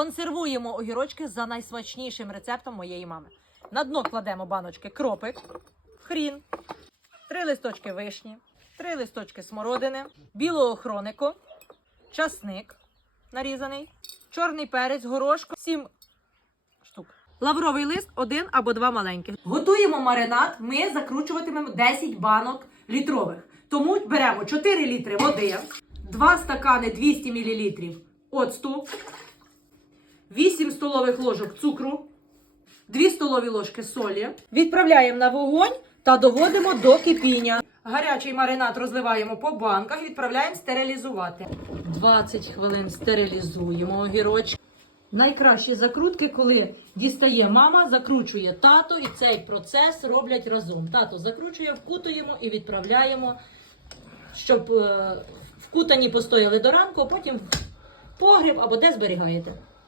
Консервуємо огірочки за найсмачнішим рецептом моєї мами. На дно кладемо баночки кропик, хрін, три листочки вишні, три листочки смородини, білого хронику, часник нарізаний, чорний перець, горошко, сім штук. Лавровий лист один або два маленьких. Готуємо маринад. Ми закручуватимемо 10 банок літрових. Тому беремо 4 літри води, 2 стакани 200 мл оцту, 8 столових ложок цукру, 2 столові ложки солі. Відправляємо на вогонь та доводимо до кипіння. Гарячий маринад розливаємо по банках, відправляємо стерилізувати. 20 хвилин стерилізуємо огірочки. Найкращі закрутки, коли дістає мама, закручує тато, і цей процес роблять разом. Тато закручує, вкутуємо і відправляємо, щоб е, вкутані постояли до ранку, а потім в погріб або де зберігаєте.